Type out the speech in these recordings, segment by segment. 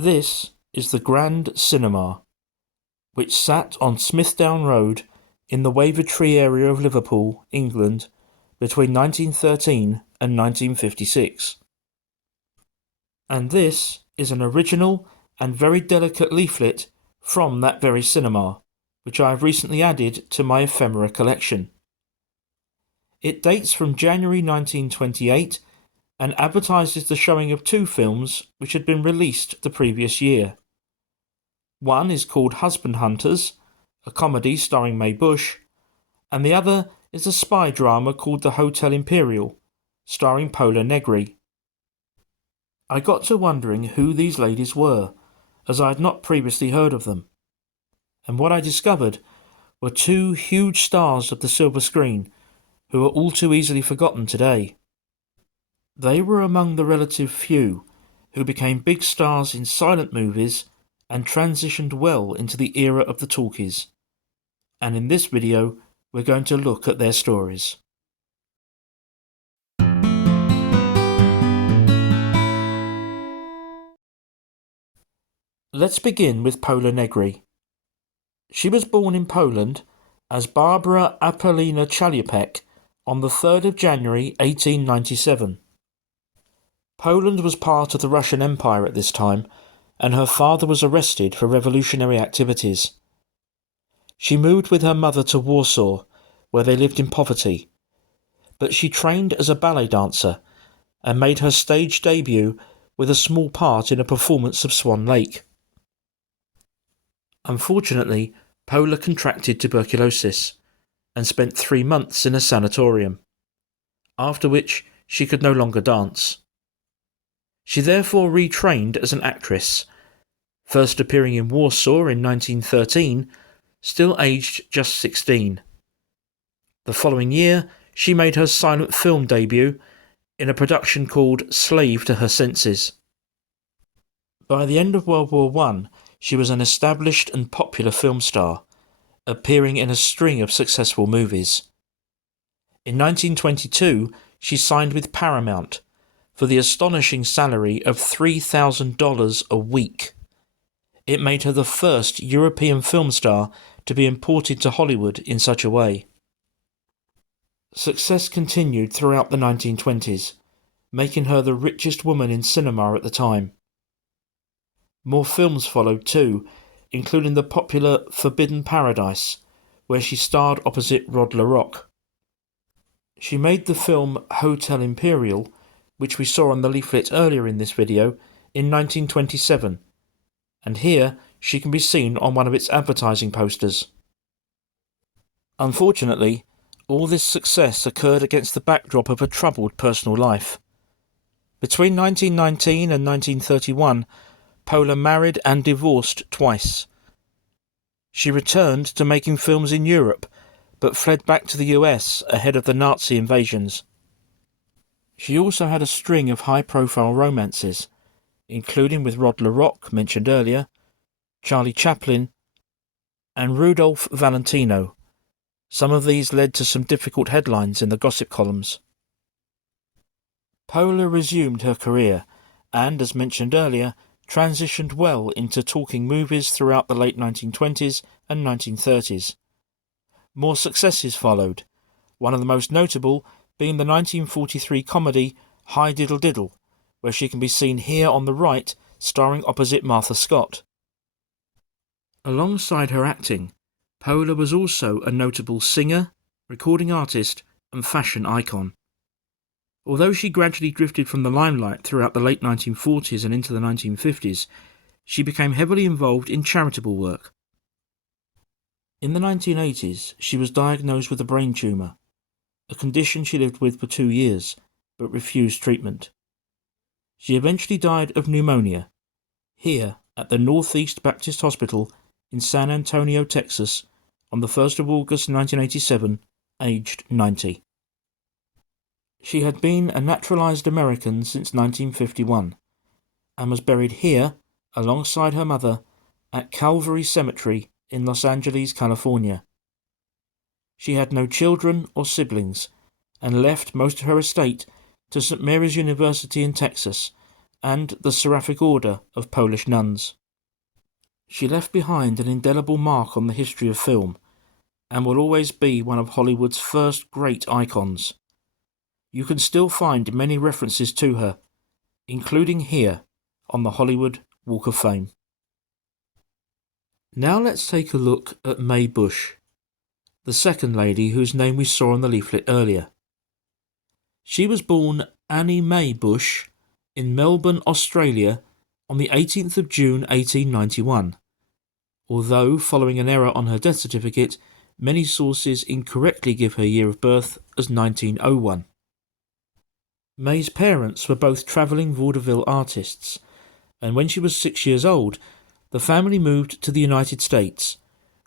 This is the Grand Cinema, which sat on Smithdown Road in the Wavertree area of Liverpool, England, between 1913 and 1956. And this is an original and very delicate leaflet from that very cinema, which I have recently added to my ephemera collection. It dates from January 1928 and advertises the showing of two films which had been released the previous year. One is called Husband Hunters, a comedy starring Busch, and the other is a spy drama called The Hotel Imperial, starring Pola Negri. I got to wondering who these ladies were, as I had not previously heard of them, and what I discovered were two huge stars of the silver screen who are all too easily forgotten today. They were among the relative few who became big stars in silent movies and transitioned well into the era of the talkies, and in this video we're going to look at their stories. Let's begin with Pola Negri. She was born in Poland as Barbara Apolina Chaliapek on the 3rd of January 1897. Poland was part of the Russian Empire at this time, and her father was arrested for revolutionary activities. She moved with her mother to Warsaw, where they lived in poverty, but she trained as a ballet dancer and made her stage debut with a small part in a performance of Swan Lake. Unfortunately, Pola contracted tuberculosis and spent 3 months in a sanatorium, after which she could no longer dance. She therefore retrained as an actress, first appearing in Warsaw in 1913, still aged just 16. The following year, she made her silent film debut in a production called Slave to Her Senses. By the end of World War I, she was an established and popular film star, appearing in a string of successful movies. In 1922, she signed with Paramount for the astonishing salary of $3,000 a week. It made her the first European film star to be imported to Hollywood in such a way. Success continued throughout the 1920s, making her the richest woman in cinema at the time. More films followed too, including the popular Forbidden Paradise, where she starred opposite Rod LaRocque. She made the film Hotel Imperial, which we saw on the leaflet earlier in this video, in 1927, and here she can be seen on one of its advertising posters. Unfortunately, all this success occurred against the backdrop of a troubled personal life. Between 1919 and 1931, Pola married and divorced twice. She returned to making films in Europe, but fled back to the US ahead of the Nazi invasions. She also had a string of high-profile romances, including with Rod LaRocque, mentioned earlier, Charlie Chaplin, and Rudolph Valentino. Some of these led to some difficult headlines in the gossip columns. Pola resumed her career and, as mentioned earlier, transitioned well into talking movies throughout the late 1920s and 1930s. More successes followed, one of the most notable being the 1943 comedy Hi Diddle Diddle, where she can be seen here on the right starring opposite Martha Scott. Alongside her acting, Pola was also a notable singer, recording artist and fashion icon. Although she gradually drifted from the limelight throughout the late 1940s and into the 1950s, she became heavily involved in charitable work. In the 1980s, she was diagnosed with a brain tumour, a condition she lived with for 2 years, but refused treatment. She eventually died of pneumonia, here at the Northeast Baptist Hospital in San Antonio, Texas, on the 1st of August 1987, aged 90. She had been a naturalized American since 1951, and was buried here, alongside her mother, at Calvary Cemetery in Los Angeles, California. She had no children or siblings, and left most of her estate to St. Mary's University in Texas, and the Seraphic Order of Polish nuns. She left behind an indelible mark on the history of film, and will always be one of Hollywood's first great icons. You can still find many references to her, including here on the Hollywood Walk of Fame. Now let's take a look at Mae Busch, the second lady whose name we saw on the leaflet earlier. She was born Annie Mae Busch in Melbourne, Australia on the 18th of June 1891, although following an error on her death certificate, many sources incorrectly give her year of birth as 1901. Mae's parents were both travelling vaudeville artists, and when she was 6 years old, the family moved to the United States,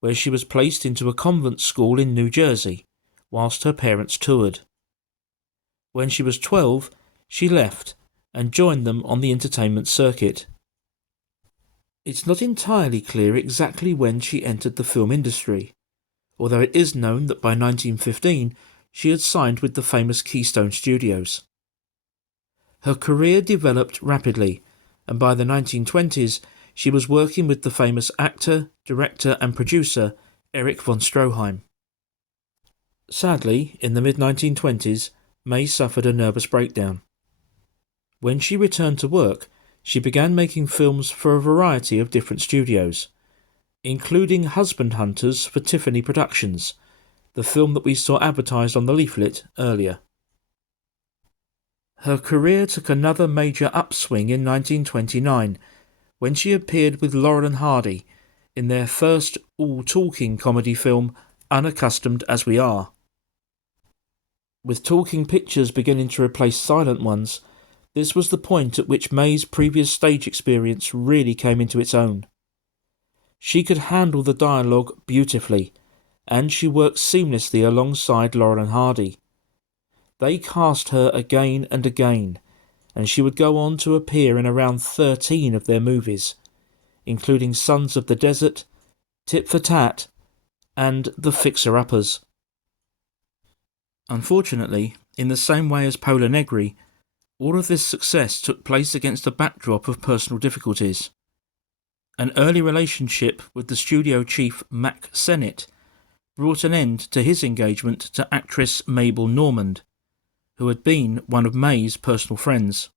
where she was placed into a convent school in New Jersey, whilst her parents toured. When she was 12, she left and joined them on the entertainment circuit. It's not entirely clear exactly when she entered the film industry, although it is known that by 1915 she had signed with the famous Keystone Studios. Her career developed rapidly, and by the 1920s she was working with the famous actor, director and producer Erich von Stroheim. Sadly, in the mid-1920s, Mae suffered a nervous breakdown. When she returned to work, she began making films for a variety of different studios, including Husband Hunters for Tiffany Productions, the film that we saw advertised on the leaflet earlier. Her career took another major upswing in 1929, when she appeared with Laurel and Hardy in their first all-talking comedy film, Unaccustomed as We Are. With talking pictures beginning to replace silent ones, this was the point at which Mae's previous stage experience really came into its own. She could handle the dialogue beautifully, and she worked seamlessly alongside Laurel and Hardy. They cast her again and again, and she would go on to appear in around 13 of their movies, including Sons of the Desert, Tit for Tat, and The Fixer-Uppers. Unfortunately, in the same way as Pola Negri, all of this success took place against a backdrop of personal difficulties. An early relationship with the studio chief Mack Sennett brought an end to his engagement to actress Mabel Normand, who had been one of Mae's personal friends.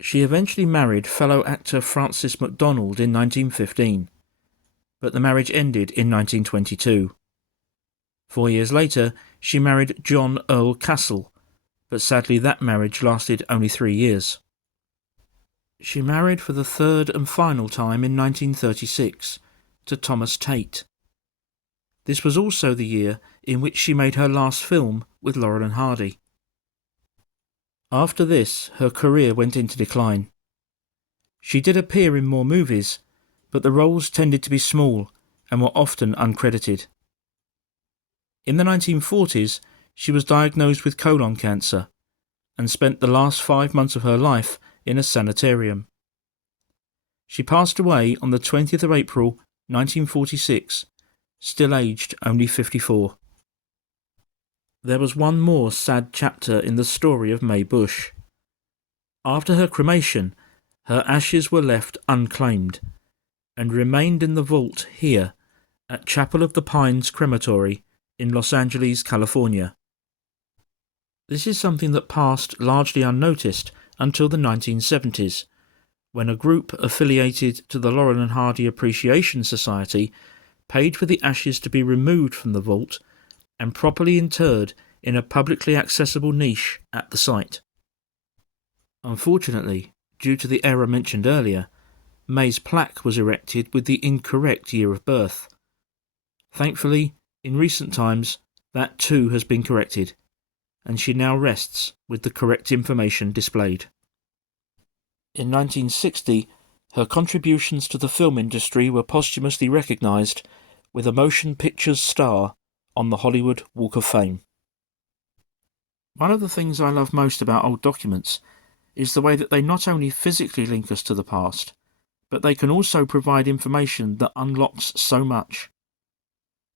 She eventually married fellow actor Francis MacDonald in 1915, but the marriage ended in 1922. 4 years later, she married John Earl Castle, but sadly that marriage lasted only 3 years. She married for the third and final time in 1936 to Thomas Tate. This was also the year in which she made her last film with Laurel and Hardy. After this, her career went into decline. She did appear in more movies, but the roles tended to be small and were often uncredited. In the 1940s, she was diagnosed with colon cancer and spent the last 5 months of her life in a sanitarium. She passed away on the 20th of April 1946, still aged only 54. There was one more sad chapter in the story of Mae Busch. After her cremation, her ashes were left unclaimed and remained in the vault here at Chapel of the Pines Crematory in Los Angeles, California. This is something that passed largely unnoticed until the 1970s, when a group affiliated to the Laurel and Hardy Appreciation Society paid for the ashes to be removed from the vault and properly interred in a publicly accessible niche at the site. Unfortunately, due to the error mentioned earlier, Mae's plaque was erected with the incorrect year of birth. Thankfully, in recent times, that too has been corrected, and she now rests with the correct information displayed. In 1960, her contributions to the film industry were posthumously recognised with a Motion Pictures star on the Hollywood Walk of Fame. One of the things I love most about old documents is the way that they not only physically link us to the past, but they can also provide information that unlocks so much.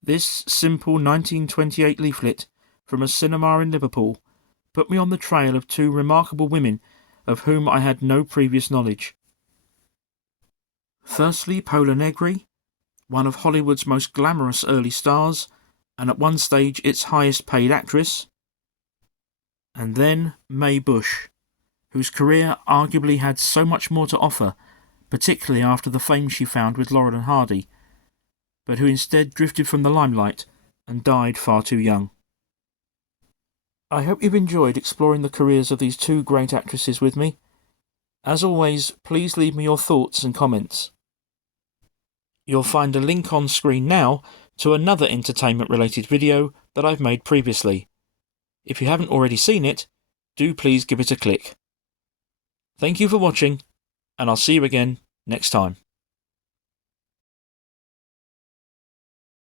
This simple 1928 leaflet from a cinema in Liverpool put me on the trail of two remarkable women of whom I had no previous knowledge. Firstly, Pola Negri, one of Hollywood's most glamorous early stars, and at one stage its highest paid actress. And then Busch, whose career arguably had so much more to offer, particularly after the fame she found with Laurel and Hardy, but who instead drifted from the limelight and died far too young. I hope you've enjoyed exploring the careers of these two great actresses with me. As always, please leave me your thoughts and comments. You'll find a link on screen now to another entertainment-related video that I've made previously. If you haven't already seen it, do please give it a click. Thank you for watching, and I'll see you again next time.